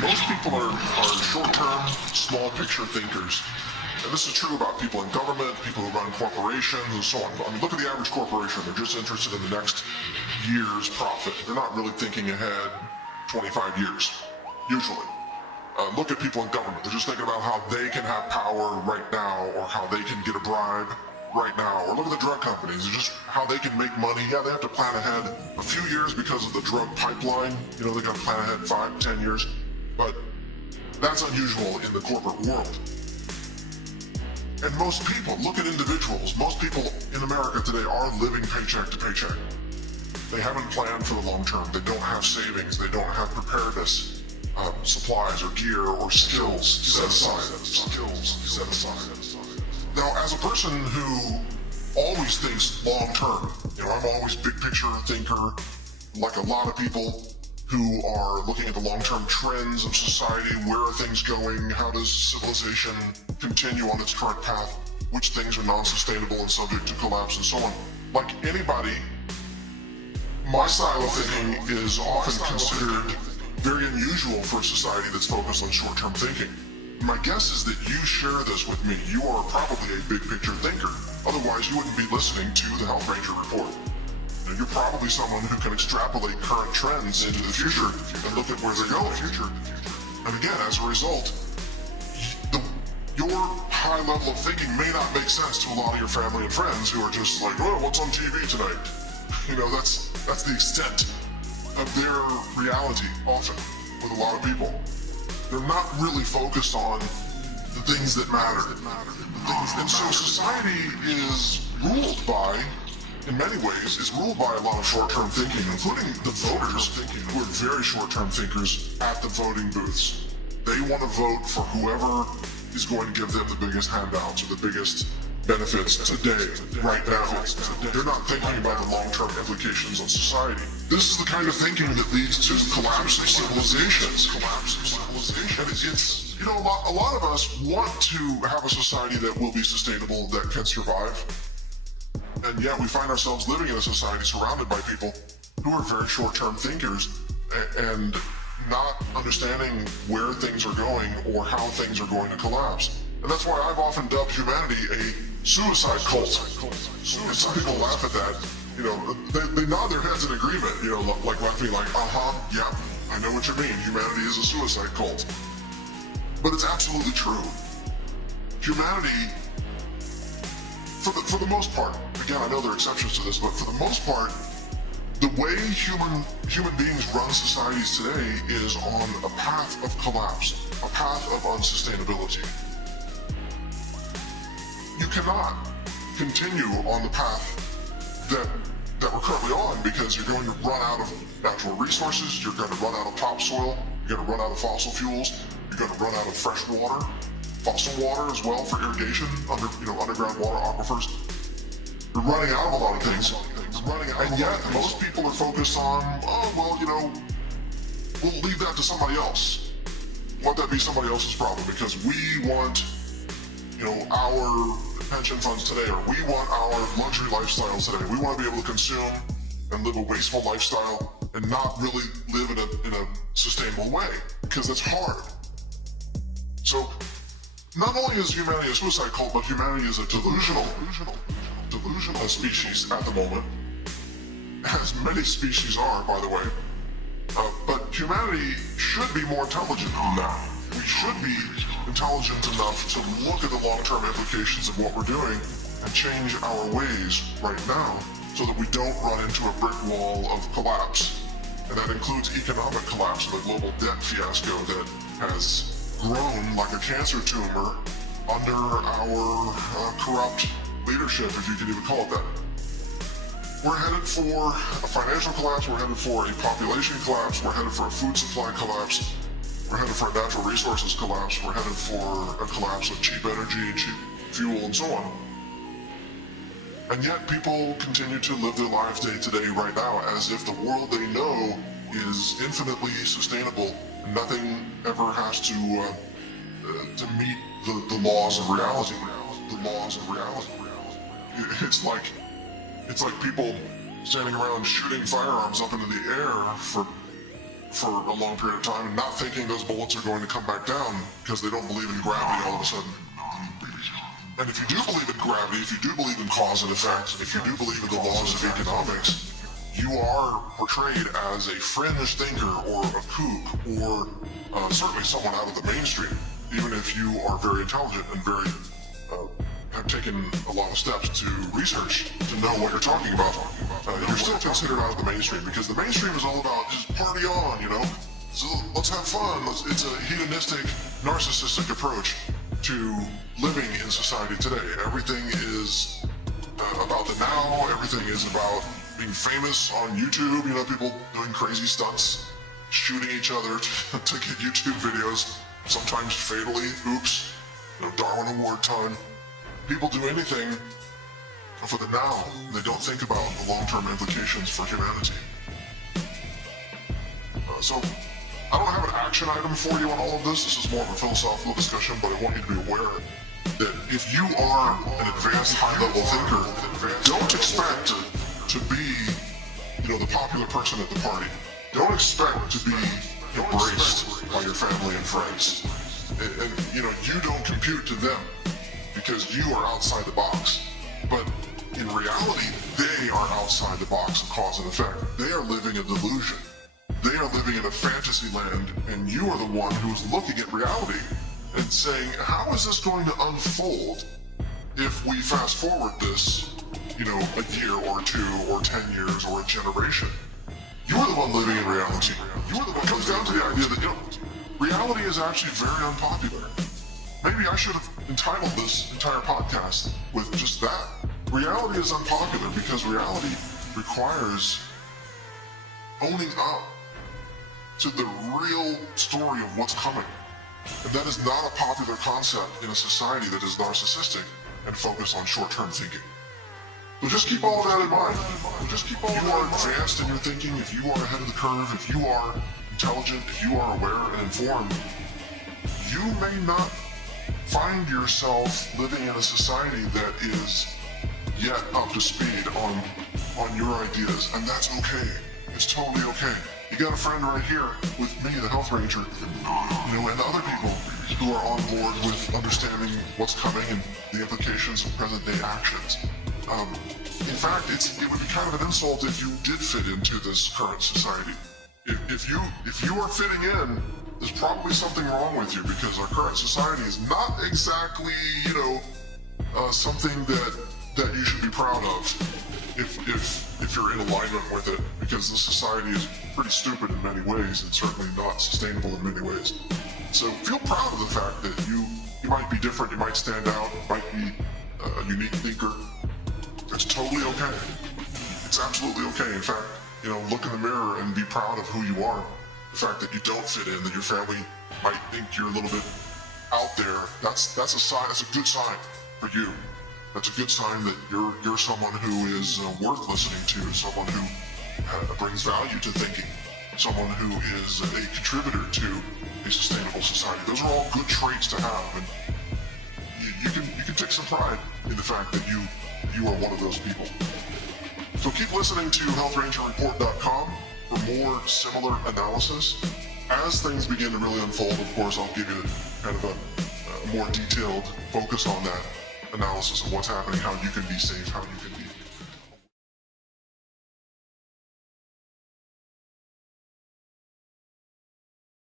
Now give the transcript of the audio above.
Most people are short-term, small picture thinkers. And this is true about people in government, people who run corporations, and so on. I mean, look at the average corporation. They're just interested in the next year's profit. They're not really thinking ahead 25 years, usually. Look at people in government. They're just thinking about how they can have power right now, or how they can get a bribe right now. Or look at the drug companies. It's just how they can make money. Yeah, they have to plan ahead a few years because of the drug pipeline. You know, they got to plan ahead 5, 10 years. But that's unusual in the corporate world. And most people, look at individuals, most people in America today are living paycheck to paycheck. They haven't planned for the long term. They don't have savings. They don't have preparedness, supplies or gear or skills set aside. Now, as a person who always thinks long term, you know, I'm always big picture thinker, like a lot of people who are looking at the long-term trends of society. Where are things going? How does civilization continue on its current path? Which things are non-sustainable and subject to collapse and so on? Like anybody, my style of thinking is often considered very unusual for a society that's focused on short-term thinking. My guess is that you share this with me. You are probably a big-picture thinker. Otherwise, you wouldn't be listening to the Health Ranger Report. You're probably someone who can extrapolate current trends into the future and look at where they're going. And again, as a result, your high level of thinking may not make sense to a lot of your family and friends who are just like, oh, what's on TV tonight? You know, that's the extent of their reality often with a lot of people. They're not really focused on the things that matter. And so society is ruled by, in many ways, is ruled by a lot of short-term thinking, including the voters who are very short-term thinkers at the voting booths. They want to vote for whoever is going to give them the biggest handouts or the biggest benefits today, right now. They're not thinking about the long-term implications on society. This is the kind of thinking that leads to the collapse of civilizations. And it's, you know, a lot of us want to have a society that will be sustainable, that can survive. And yet we find ourselves living in a society surrounded by people who are very short-term thinkers and not understanding where things are going or how things are going to collapse. And that's why I've often dubbed humanity a suicide cult. And some people laugh at that. You know, they nod their heads in agreement, you know, like laughing like, yeah, I know what you mean. Humanity is a suicide cult. But it's absolutely true. Humanity, for the most part, again, I know there are exceptions to this, but for the most part, the way human beings run societies today is on a path of collapse, a path of unsustainability. You cannot continue on the path that we're currently on because you're going to run out of natural resources, you're going to run out of topsoil, you're going to run out of fossil fuels, you're going to run out of fresh water, fossil water as well for irrigation, underground water aquifers. You're running out of a lot of things. And yet, most people are focused on, we'll leave that to somebody else. Let that be somebody else's problem because we want, our pension funds today, or we want our luxury lifestyles today. We want to be able to consume and live a wasteful lifestyle and not really live in a sustainable way because that's hard. So, not only is humanity a suicide cult, but humanity is a delusional species at the moment, as many species are, by the way. But humanity should be more intelligent than that. We should be intelligent enough to look at the long-term implications of what we're doing and change our ways right now so that we don't run into a brick wall of collapse. And that includes economic collapse and the global debt fiasco that has grown like a cancer tumor under our corrupt leadership, if you can even call it that. We're headed for a financial collapse, we're headed for a population collapse, we're headed for a food supply collapse, we're headed for a natural resources collapse, we're headed for a collapse of cheap energy and cheap fuel and so on. And yet people continue to live their lives day to day right now as if the world they know is infinitely sustainable and nothing ever has to meet the laws of reality. The laws of reality. It's like people standing around shooting firearms up into the air for for a long period of time and not thinking those bullets are going to come back down because they don't believe in gravity all of a sudden. And if you do believe in gravity, if you do believe in cause and effect, if you do believe in the laws of economics, you are portrayed as a fringe thinker or a kook or certainly someone out of the mainstream, even if you are very intelligent and very have taken a lot of steps to research to know what you're talking about. You're still considered out of the mainstream because the mainstream is all about just party on, you know? So let's have fun. It's a hedonistic, narcissistic approach to living in society today. Everything is about the now. Everything is about being famous on YouTube. You know, people doing crazy stunts, shooting each other to get YouTube videos, sometimes fatally. Oops. You know, Darwin Award time. People do anything for the now. They don't think about the long-term implications for humanity. So, I don't have an action item for you on all of this. This is more of a philosophical discussion, but I want you to be aware that if you are an advanced high-level thinker, don't expect to be, you know, the popular person at the party. Don't expect to be embraced by your family and friends. And you know, you don't compute to them because you are outside the box. But in reality, they are outside the box of cause and effect. They are living a delusion. They are living in a fantasy land, and you are the one who is looking at reality and saying, how is this going to unfold if we fast forward this, you know, a year or two or 10 years or a generation? You are the one living in reality. You are the one. It comes down to the idea that, you know, reality is actually very unpopular. Maybe I should have entitled this entire podcast with just that. Reality is unpopular because reality requires owning up to the real story of what's coming. And that is not a popular concept in a society that is narcissistic and focused on short-term thinking. So just keep all of that in mind. If you are advanced in your thinking, if you are ahead of the curve, if you are intelligent, if you are aware and informed, you may not find yourself living in a society that is yet up to speed on your ideas, and that's okay. It's totally okay. You got a friend right here with me, the Health Ranger, you know, and other people who are on board with understanding what's coming and the implications of present-day actions. In fact, it would be kind of an insult if you did fit into this current society. If you are fitting in, there's probably something wrong with you because our current society is not exactly, you know, something that you should be proud of if you're in alignment with it, because the society is pretty stupid in many ways and certainly not sustainable in many ways. So feel proud of the fact that you might be different, you might stand out, you might be a unique thinker. It's totally okay. It's absolutely okay. In fact, you know, look in the mirror and be proud of who you are. The fact that you don't fit in, that your family might think you're a little bit out there, that's a sign. That's a good sign for you. That's a good sign that you're someone who is worth listening to, someone who brings value to thinking, someone who is a contributor to a sustainable society. Those are all good traits to have, and you can take some pride in the fact that you are one of those people. So keep listening to HealthRangerReport.com for more similar analysis. As things begin to really unfold, of course, I'll give you kind of a more detailed focus on that analysis of what's happening, how you can be safe, how you can